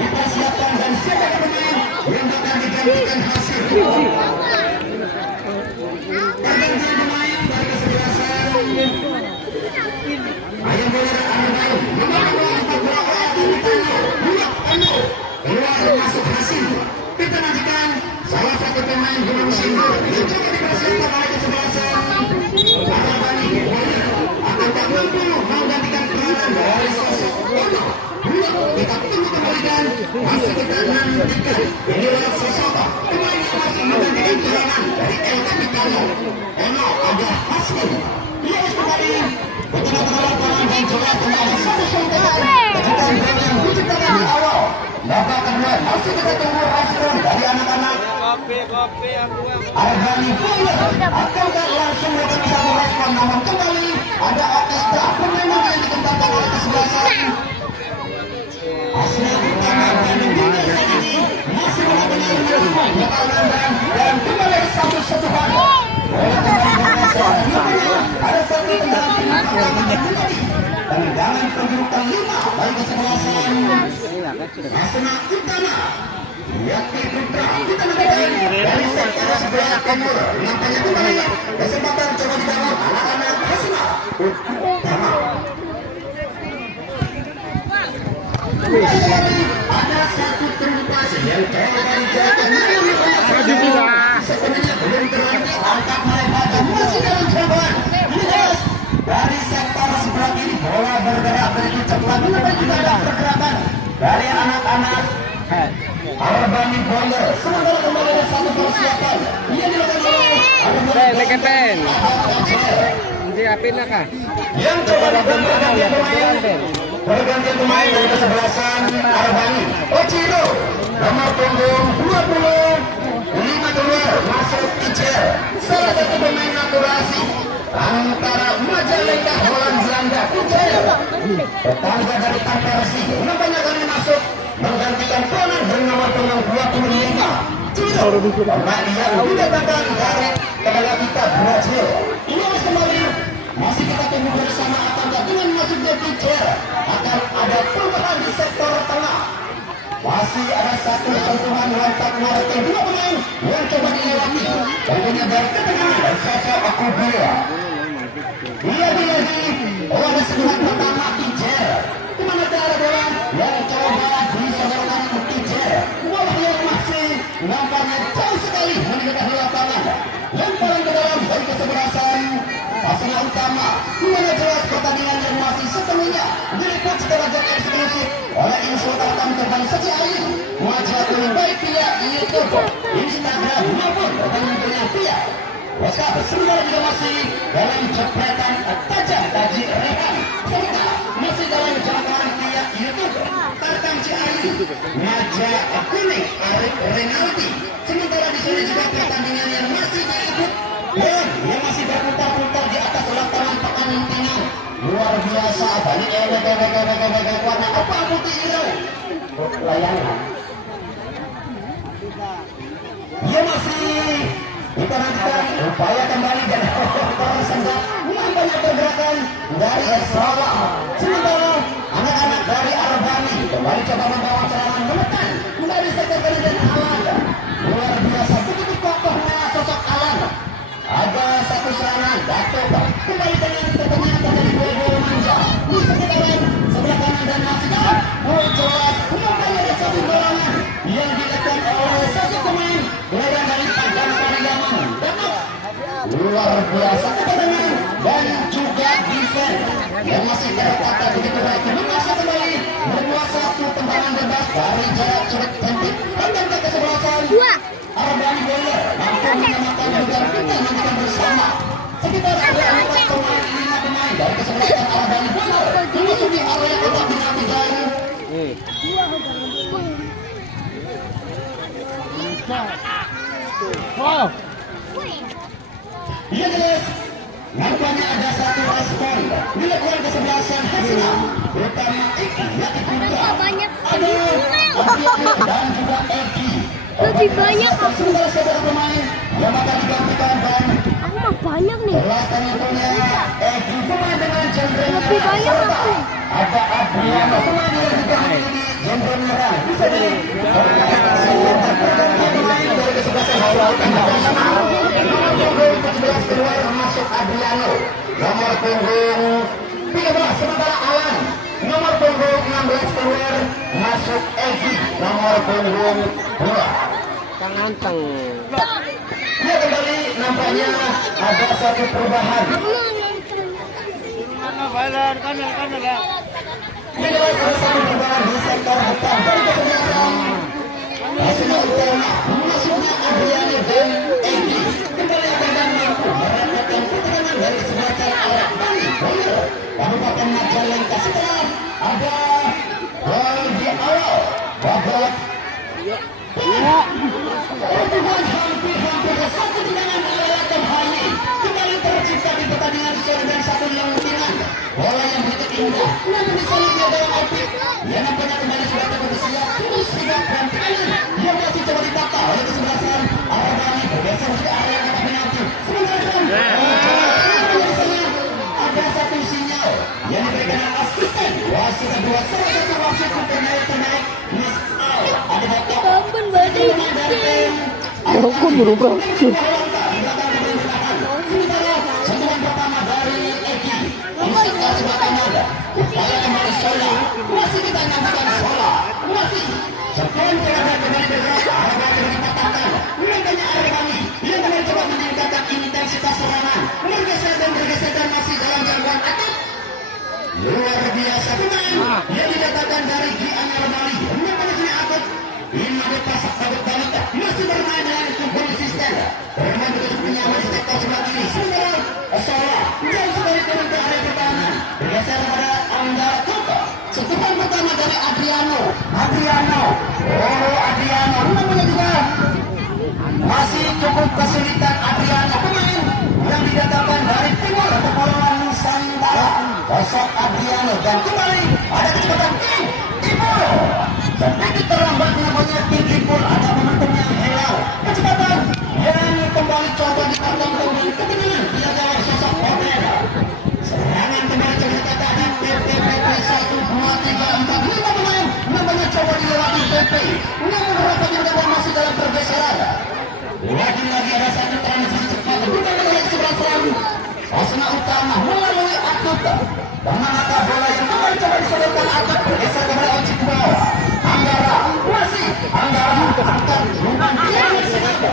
dipersiapkan dan siapa pemain yang akan digantikan hasil. Pergantian pemain dari kesebelasan Ayam Bola Arbain nomor 14 keluar masuk hasil. Kita nantikan salah satu pemain Gunung Sindur yang juga dipersiapkan oleh kesebelasan Arabani akan tak mampu menggantikan peranan dari sosok Ono. Kita tunggu kembalikan masih kita nantikan inilah sosok pemain yang masih menggantikan peranan dari El Capitano Ono ada Haskin. Dia harus kembali betul-betul tangan dan jelas kembali satu sontak kejutan yang diciptakan di awal. Babak kedua masih kita tunggu respon dari anak-anak Argani Bola. Akankah langsung mereka bisa merespon? Namun kembali ada orkestra pemain yang dikembangkan oleh kesebelasan Asli Utama Bandung Bunda saat ini masih benar-benar bertahan dan kembali satu sentuhan. Ada satu tendangan perburukan 5 bagi kesebelasan Asli Utama Yakti Putra. Kita nantikan dari sektor sebelah timur nampaknya kembali kesempatan coba dibangun anak-anak Asli Utama. Ada satu terumpas yang coba dijaga sebenarnya belum terangkat angkat mereka dan masih dalam cobaan. Dari sektor sebelah kiri bola bergerak begitu cepat tetapi juga ada pergerakan dari anak-anak Arabani Bola. Sementara kembali ada satu persiapan ia dilakukan oleh Pen di apinnya kah yang coba pergantian pemain dari kesebelasan Arabani. Ochiro nomor punggung 25 keluar masuk Ijer, salah satu pemain akurasi antara Majalengka Holland Zelanda. Ijer tetangga dari Tanpersi nampaknya kali masuk menggantikan peranan dari nomor punggung 25 Ciro pemain yang didatangkan dari tenaga kita Brazil. Ini harus kembali masih kita tunggu bersama apakah dengan masuknya Ijer akan ada perubahan di sektor tengah. Masih ada satu sentuhan lontak marke dua pemain yang coba dilewati. Tentunya dari ketenangan dan sosok Akubia. Dia lagi oleh sentuhan pertama Ijer. Kemana cara bola yang coba disodorkan Ijer. Bola yang masih nampaknya jauh sekali mendekati lapangan. Lemparan ke dalam dari kesebelasan Asli Utama. Kemana jelas pertandingan yang masih sepenuhnya diliput secara eksklusif oleh Insultan Terbang Seci Ayu. Wajah kuning baik via YouTube, Instagram maupun tentunya via WhatsApp. Sementara juga masih dalam jepretan tajam Taji Rehan. Sementara masih dalam jangkauan via YouTube Tarkam Ciayu, wajah kuning Arif Renaldi. Sementara di sini juga pertandingan yang masih diliput dan yang masih berputar-putar di atas lapangan pekan tengah. Luar biasa banyak warna apa putih hijau layangan. Dia masih kita nantikan upaya kembali dan tersendat nampaknya pergerakan dari Sarawak. Sementara anak-anak dari Arabani kembali coba membawa serangan menekan dari sektor kiri dan Alan. Luar biasa begitu kokohnya sosok Alan. Ada satu serangan Datuk kembali dengan ternyata dari Bobo Manja di sekitaran sebelah kanan dan masih dalam jelas kembali ada satu serangan yang dilakukan oleh satu pemain gelandang dari Padang Pariaman. Luar biasa ketenangan dan juga defense yang masih tertata begitu baik. Menguasai kembali satu tendangan bebas dari jarak cukup cantik dan ke kesebelasan Arabani Bola mampu menyamakan dan kita nantikan bersama sekitar ada 4 pemain 5 pemain dari kesebelasan Arabani Bola memasuki area kotak penalti dan iya guys, nampaknya ada satu respon dilakukan kesebelasan Hasina terutama Eki Yati Putra ada dan juga Eki. Lebih banyak aku. Saudara pemain yang akan digantikan dan Aku mah banyak nih. belakang punya Eki pemain dengan cenderung Lebih banyak aku. ada ada Adriano pemain yang juga menjadi jempol merah. Bisa dari keluar masuk Adriano, nomor punggung 13 sementara Alan, nomor punggung 16 keluar masuk Egi, nomor punggung 2. Anteng. Ya kembali nampaknya ada satu perubahan. Ini adalah perubahan di sektor depan dari kesebelasan Nasional Utama masuknya Adriano dan Egi. Kembali akan mampu mendapatkan pertandingan dari kesebelasan Arab Bali Kabupaten Majalengka. Setelah ada gol di awal babak pertemuan hampir satu tendangan oleh Hayi kembali tercipta di pertandingan sore dan satu lentingan bola yang begitu indah namun di sana dia dalam outfit yang nampaknya kembali sudah terbersih terus sigap dan kalian yang masih coba ditata oleh kesebelasan Arabani bergeser ke area kotak penalti sementara ada satu sinyal yang diberikan asisten wasit kedua salah satu wasit ternaik Miss Al ada batok Kapan badai? Aku berubah. sentuhan pertama dari Egi Instagram sebelah upaya kembali Sola masih kita namakan Sola masih sebelum terhadap kembali bergerak Araba sudah dipatahkan makanya Arabani yang kembali coba meningkatkan intensitas serangan bergeser dan masih dalam jangkauan atas luar biasa pemain yang didatangkan dari Gianyar Bali namanya sudah akut ini ada pasak tabut banget masih bermain dengan konsisten bermain betul menyaman sektor sebelah kiri sementara Sola jauh sekali turun ke area pertahanan bergeser pada Anggara Kota sentuhan pertama dari Adriano namanya juga masih cukup kesulitan Adriano pemain yang didatangkan dari timur Kepulauan Nusantara sosok Adriano dan kembali ada kecepatan Timur sedikit terlambat namanya Timur ada momentum yang hilang kecepatan yang kembali coba dipotong dengan kebenaran dia adalah sosok Omega serangan kembali terdekat ada PP 1 2 3 4 5 pemain namanya coba dilewati PP namun rapatnya dapat masih dalam pergeseran lagi-lagi ada satu transisi cepat bukan oleh sebelah serang Asna Utama melalui Akut dan manakah bola yang kembali coba disodorkan Akut bergeser kepada Oci ke bawah Anggara masih Anggara angkat bukan dia yang sengaja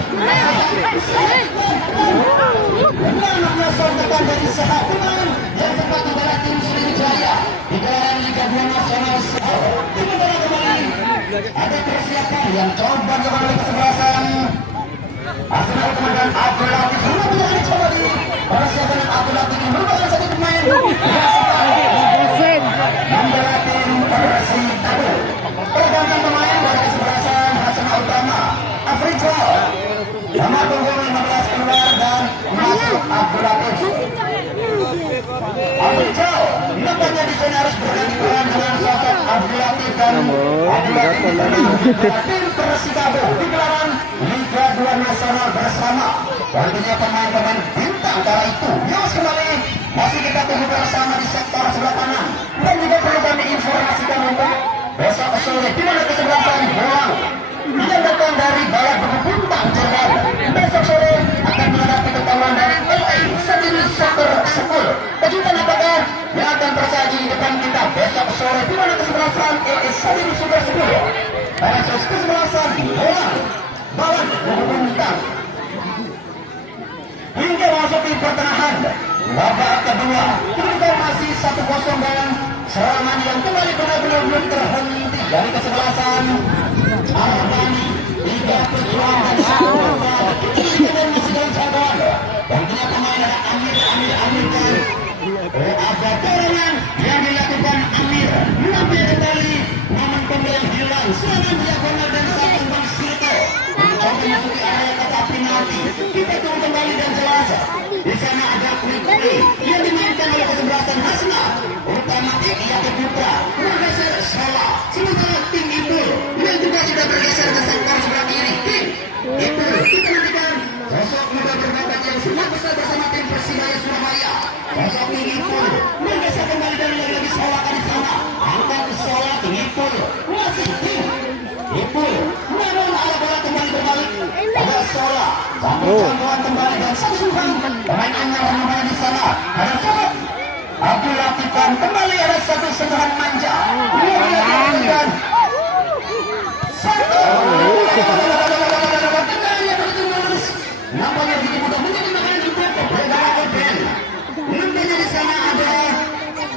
menanamnya sontakan dari sehat pemain yang sempat membela tim Sriwijaya di gelaran Liga 2 Nasional sementara kembali ada persiapan yang coba dilakukan oleh kesebelasan Asna Utama dan Abdul Latif merupakan coba di persiapan Abdul Latif merupakan satu pemain membela tim Persikabo pergantian pemain dari kesebelasan Asna Utama Afrika nomor punggung 15 keluar dan masuk Abdul Latif Afrika nampaknya di sana harus berganti peran dengan sosok Abdul Latif dan Abdul Latif tim Persikabo di gelaran Liga 2 Nasional bersama tentunya pemain-pemain bintang kala itu yang kembali masih kita tunggu bersama di sektor sebelah kanan dan juga perlu kami informasikan untuk besok sore di mana kesebelasan bola yang datang dari Balai Bintang Jerman besok sore akan menghadapi ketahuan dari LA Sadini Soccer School kejutan apakah yang akan tersaji di depan kita besok sore di mana kesebelasan LA Sadini Soccer School pada kesebelasan bola Balai Bintang hingga masuk di pertengahan babak kedua kita masih 1-0 dan serangan yang kembali benar-benar belum terhenti dari kesebelasan Arabani hingga perjuangan dan masih dalam jagoan dan punya pemain ada Amir kan ada dorongan yang dilakukan Amir mengambil kembali momentum yang hilang serangan diagonal dan satu Bang Sirto mencoba memasuki area kotak penalti kita tunggu kembali dan jelas di sana ada Kuli yang dimainkan oleh kesebelasan Hasna utama Eki Putra bergeser Sola sementara tim itu yang juga sudah bergeser ke sektor sebelah kiri itu kita nantikan sosok muda berbakat yang sangat besar bersama tim Persibaya Surabaya sosok itu bergeser kembali dan lagi-lagi Sola di sana Satu jangkauan kembali dan sentuhan pemain anyar namanya di sana. Ada sosok Abdul Latifan kembali, ada satu sentuhan manja. Dan satu. Nampaknya begitu mudah menjadi makanan juga berbeda Oben. Nampaknya di sana ada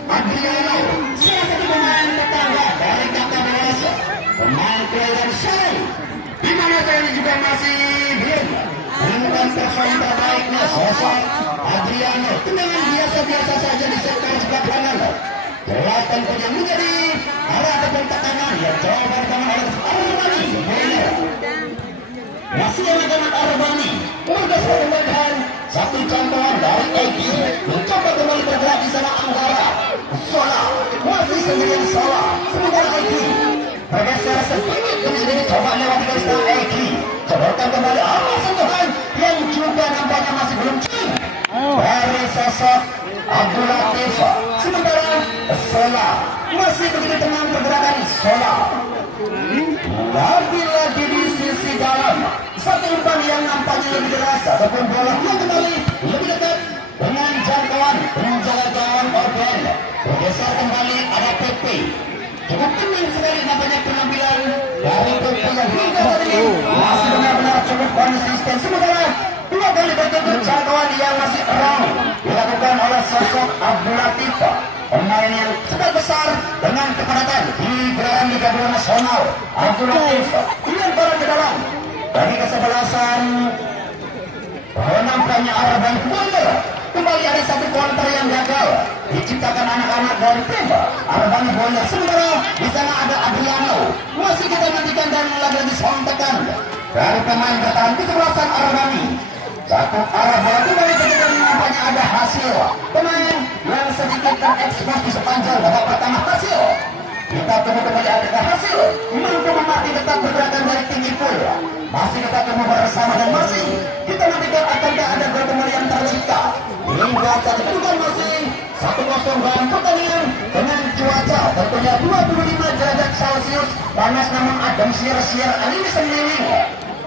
Adriano, salah satu pemain tetangga dari kakak dewasa, pemain kelahiran Syai. Di mana saya ini juga masih belum menemukan perform terbaiknya sosok Adriano. Tendangan biasa-biasa saja di sektor sebelah kanan. Kelihatan punya menjadi arah ataupun tekanan yang coba dibangun oleh Arbani. Masih dengan Arbani bergeser kembali satu jangkauan dari Egi mencoba kembali bergerak di sana. Anggara Sola masih sendirian Sola, sementara Egi bergeser sedikit demi sedikit coba lewat garis Egi cobakan kembali apa sentuhan yang juga nampaknya masih belum cium dari sosok Abdul Latif. Sementara Sola masih begitu tenang pergerakan Sola. Lagi-lagi di sisi dalam satu umpan yang nampaknya lebih deras ataupun bola yang kembali lebih dekat dengan jangkauan penjaga gawang Orben. Bergeser kembali ada PP. Cukup tenang sekali nampaknya penampilan dari PP yang hingga saat ini masih benar-benar cukup konsisten. Sementara dua kali bertutur jangkauan yang masih error dilakukan oleh sosok Abdul Latif, pemain yang sangat besar dengan kepadatan di gelaran Liga 2 Nasional. Abdul Latif kemudian barang ke dalam dari kesebelasan nampaknya Arban Boyer. Kembali ada satu counter yang gagal diciptakan anak-anak dari Pemba. Arban Boyer. Sementara di sana ada Adriano. Masih kita nantikan dan lagi sontekan dari pemain bertahan kesebelasan Arbani. Satu arah bola kembali ketika nampaknya ada hasil pemain yang sedikit terekspos di sepanjang babak pertama. Hasil kita tunggu kembali ada hasil mampu memati tetap pergerakan dari tinggi pul. Masih kita tunggu bersama dan masih kita nantikan akankah ada gol kembali yang tercipta hingga saat itu kan masih 1-0 dalam pertandingan dengan cuaca tentunya 25 derajat Celcius panas namun adem siar-siar angin semiling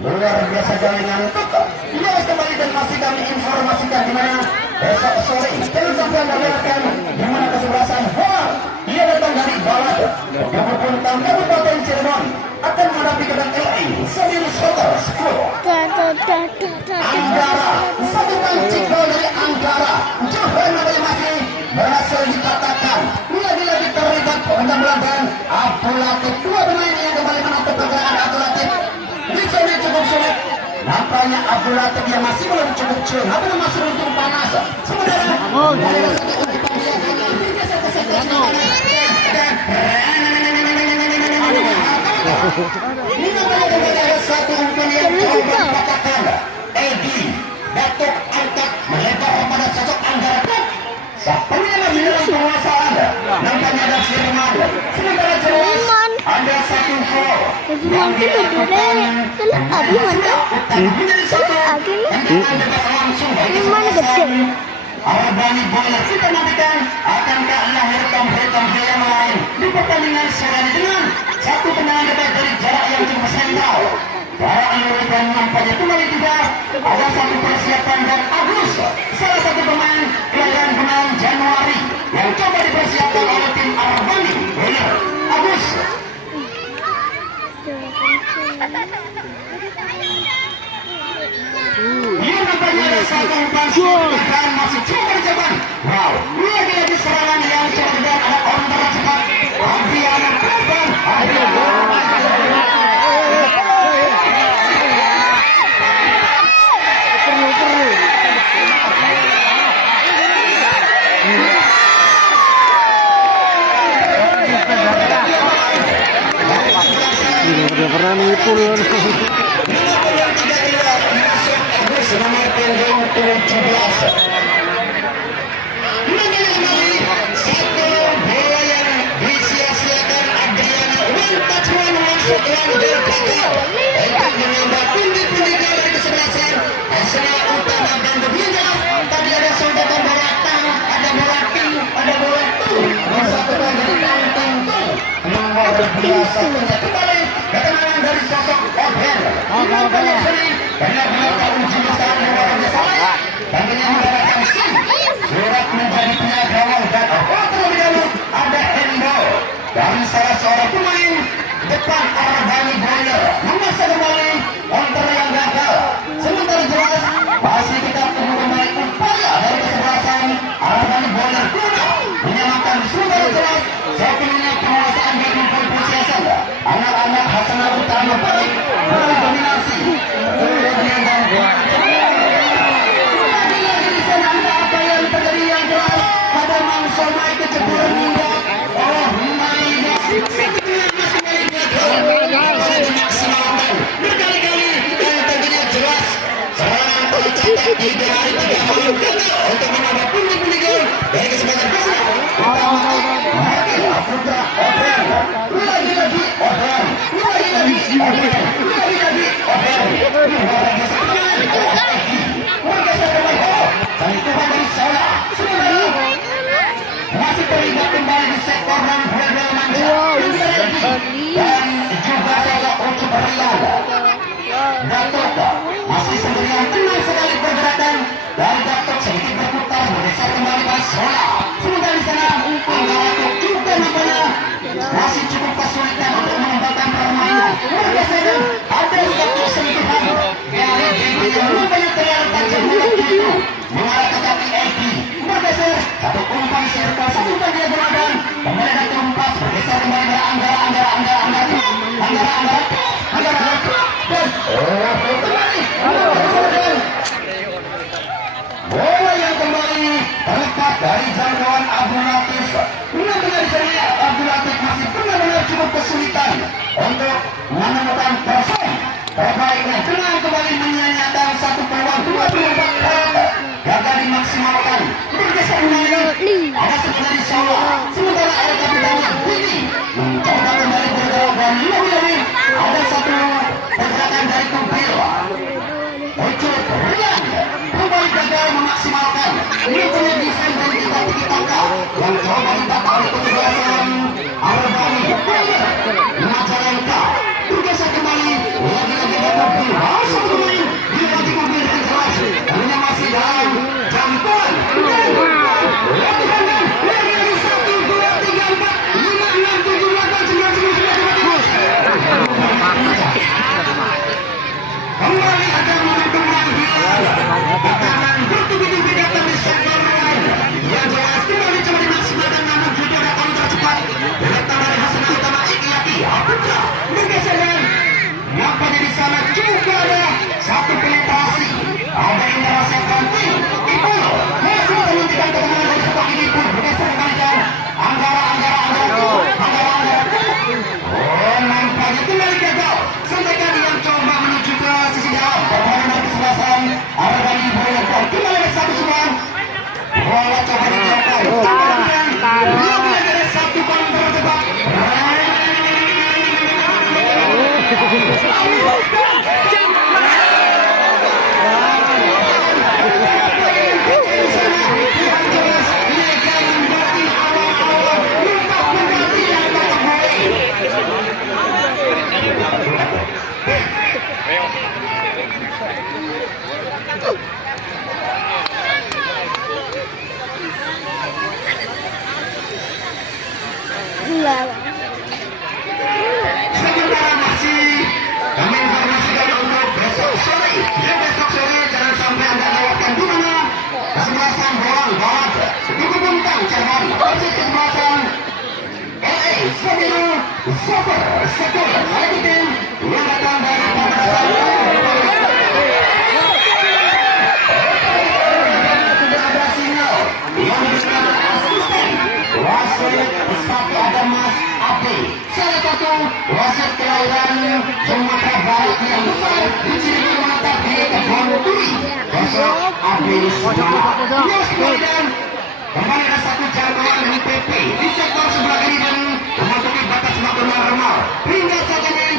luar biasa jaringan tetap dia harus kembali dan masih kami informasikan di mana besok sore jangan sampai anda lihatkan di mana kesebelasan bola ia datang dari Balad Kabupaten Kabupaten Cirebon akan menghadapi kedang LA Sambil Soccer School. Anggara satu pancing bola dari Anggara Johan namanya masih berhasil dipatahkan lagi-lagi terlibat pengambilan dan Abdul Latif. Dua pemain yang kembali menutup pergerakan Abdul Latif di sana cukup sulit. Nampaknya Abdul Latif yang masih belum cukup cium namun masih untung panas. Sementara satu umpan yang coba dikatakan Edi Datuk angkat melebar kepada sosok Anggara. Sepertinya masih dalam penguasaan nampaknya ada Firman. Sementara jelas ada satu gol yang dilakukan menjadi satu langsung dari kesebelasan Arbani Bola. Kita nantikan akankah lahir tampil-tampil yang lain di pertandingan sore ini dengan satu tendangan dekat dari jarak yang cukup sentral. Jarak yang nampaknya kembali juga ada satu persiapan dan Agus, salah satu pemain kelahiran bulan Januari yang coba dipersiapkan oleh tim Arbani Bola. Agus. Ini nampaknya ada satu umpan dan masih coba dijaban. Wow, lagi-lagi serangan yang cerdas ada orang cepat. Adriano Kristen. Tidak pernah mengipul. Nomor punggung 17. Satu bola yang disia-siakan Adriano. One touch one masuk yang berkata untuk menembak pundi-pundi dari kesebelasan Arsenal utama dan berbeda. Tadi ada sontakan bola tang, ada bola ping, ada bola tung. Disatukan dari tang-ting tung. Luar biasa kembali ketenangan dari sosok Oben. Nampaknya sering benar-benar uji besar luar biasa. Tentunya mendapatkan SIM surat menjadi penyagawang dan terlebih dahulu ada handball dari salah seorang pemain depan Arbani Boyer memaksa kembali counter yang gagal. Sementara jelas masih kita tunggu kembali upaya dari kesebelasan Arbani Boyer guna menyamakan. Sementara jelas sepenuhnya penguasaan game pun posisi anak-anak Hasanah Utama baik berdominasi. Kemudian dan lagi-lagi di sana apa yang terjadi yang jelas ada Mansur naik ke cepuran hingga oh my god maksimalkan berkali-kali dan tentunya jelas serangan tercatat di 3 hari 3 malam gagal untuk menambah pundi-pundi gol dari kesempatan Hasanah Utama. Putra Odran lagi-lagi Odran lagi-lagi Odran lagi-lagi Odran sentuhan dari Sola masih terlibat kembali di sektor dan bola manja dan juga sosok Ucu Berlian. Gatoka masih sendirian tenang sekali pergerakan dari Gatot sedikit berputar bergeser kembali ke Sola. Sementara di sana Anggarato juga nampaknya masih cukup kesulitan untuk mengembangkan permainan. Bergeser ada satu sentuhan dari Dewi yang nampaknya terlihat tajam begitu mengarah ke kaki Eki. Bergeser satu umpan sirkel satu umpan dia berada kembali ada terumpas bergeser kembali ke Anggara dan bola yang kembali terlepas dari jangkauan Abdul Latif. Benar-benar saya Abdul Latif masih benar-benar cukup kesulitan untuk menemukan person terbaiknya. Dengan kembali menyanyikan satu peluang 24 kali gagal dimaksimalkan. Bergeser kembali ada sebenarnya di Solo. Sementara El Capitano ini mencoba kembali bergerak dan lebih-lebih ada satu pergerakan dari Kumpil. Ucul Rian kembali gagal memaksimalkan ini punya desain dan kita yang coba dibatalkan oleh kesebelasan Arbani Majalengka. Bergeser kembali lagi-lagi ada Kumpil masuk pemain di Kumpil dengan jelas hanya masih dalam jangkauan lagi-lagi 1, 2, 3, 4, 5, 6, 7, 8, 9, 10, 11, 12 kembali ada momentum yang hilang. Bakaran bertubi-tubi datang di sektor luar. Yang jelas kembali coba dimaksimalkan namun juga ada counter cepat. Datang dari Hasanah Utama Ikyati Aputra bergeser. Nampaknya di sana juga ada satu penetrasi. Ada Indra Sekanti. Itu masih menghentikan kemenangan dari sepak ini pun bergeser kembalikan. Anggara. Oh nampaknya kembali gagal. Sampaikan yang coba menuju ke sisi dalam. Permainan kesebelasan Arbani Boyer kembali ada satu sebuah bola coba dijauhkan. Kemudian lagi-lagi ada satu counter cepat. Sementara masih kami informasikan untuk besok sore. Ya besok sore jangan sampai Anda lewatkan di mana kesebelasan bola barat dihubungkan Jerman versus kesebelasan LA Sabino Super Sekolah satu tim yang datang dari Pembesaran sudah ada sinyal yang diberikan asisten wasit seperti ada Mas Abdi, salah satu wasit kelahiran Sumatera Barat yang besar di Cirebon menatap di Kebon Turi. Besok Abdi kemudian kembali ada satu jangkauan dari PP di sektor sebelah kiri dan memasuki batas waktu normal. Hingga saat ini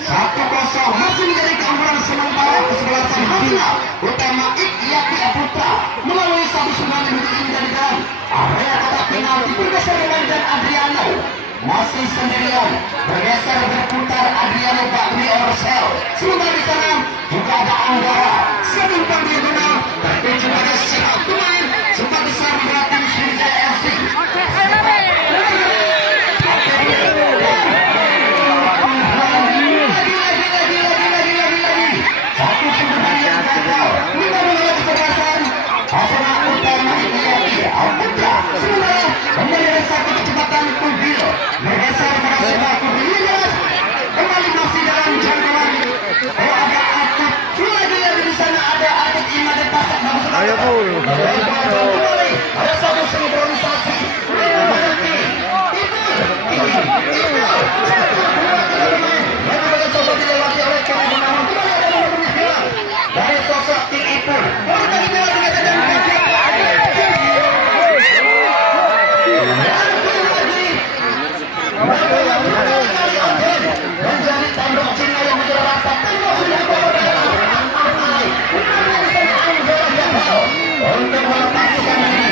1-0 masih menjadi keunggulan sementara kesebelasan Hasanah Utama Ikyati Aputra melalui satu sungai yang menjadikan area kotak penalti bergeser dan Adriano masih sendirian, bergeser berputar Adriano Bakri Orsel. Sementara di sana juga ada Anggara setimpang di benang, tertuju pada Syihab pemain sempat besar di belakang Sriwijaya FC. Satu sebenarnya yang gagal, lima menolak kesebelasan. Hasanah utama Iqiyati Al-Putra sebenarnya kembali ada satu kecepatan Kubil bergeser pada sebelah Kubil kembali masih dalam jangkauan. Oh, ada Atut lagi di sana, ada Atut Imad dan Pasak. Ayo Pul. Kembali ada satu sinkronisasi. Dari sosok Ting Ipul menjadi tanduk Cina yang menjadi rasa tanduk untuk melepaskan diri.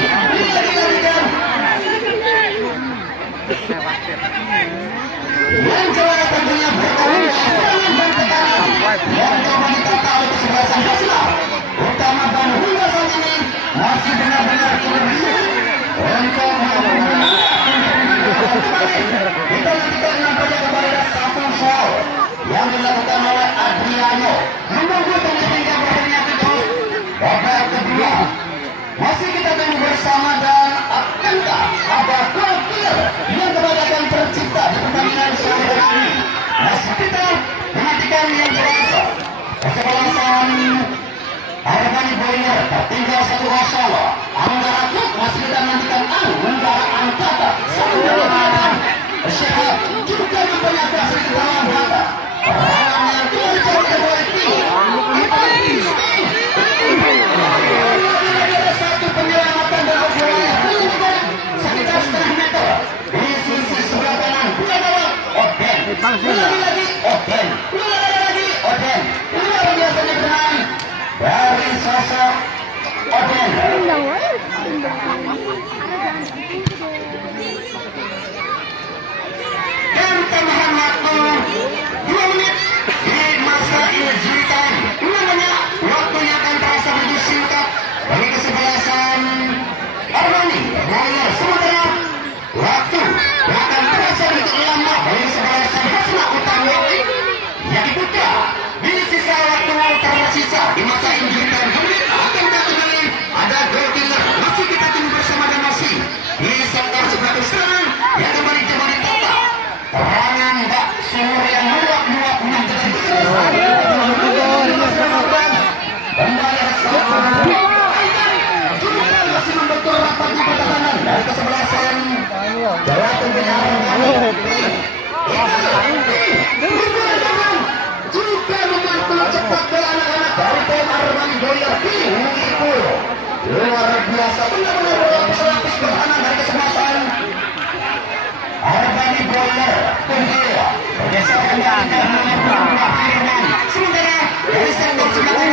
Yang juara tentunya berkali serangan dan tekanan yang coba ditata oleh kesebelasan Hasla utama dan hingga saat ini masih benar-benar cukup bisa untuk kita nantikan nampaknya kepada satu show yang dilakukan oleh Adriano menunggu hingga berakhirnya kick-off babak kedua. Masih kita tunggu bersama dan akankah ada gol yang kebanyakan tercipta di pertandingan sore hari ini. Masih kita menantikan yang jelas kesebelasan Arbani Boyer tertinggal 1-0. Anggara Klub masih kita menantikan Anggara Angkata sambil menghadap Syihab juga memperlihatkan sedikit dalam data perangannya tidak dicari oleh tim. Satu penyelamatan dalam bola sekitar setengah meter di sisi sebelah kanan. Oden lagi Oden Oden luar biasanya bermain dari sosok Oden. Dan tambahan waktu 2 menit di masa injury time. Namanya waktunya akan terasa begitu singkat bagi kesebelasan Arbani Boyer. Sementara waktu akan terasa begitu lama bagi kesebelasan Hasna Utama yang dibuka di sisa waktu tersisa di masa injury time. Kemudian akan kembali ada goal killer. Masih kita tunggu bersama dan masih di sektor sebelah serangan yang kembali coba ditata. Serangan Mbak Sumur yang meluap-luap menjadi kembali masih membentuk rapat di pertahanan dari kesebelasan Jawa Tengah juga membantu cepat bola anak-anak dari tim Arbani Boyer. Luar biasa, benar-benar bola berlapis pertahanan dari kesebelasan Arbani Boyer. Bergeser kembali ke sementara dari sektor sebelah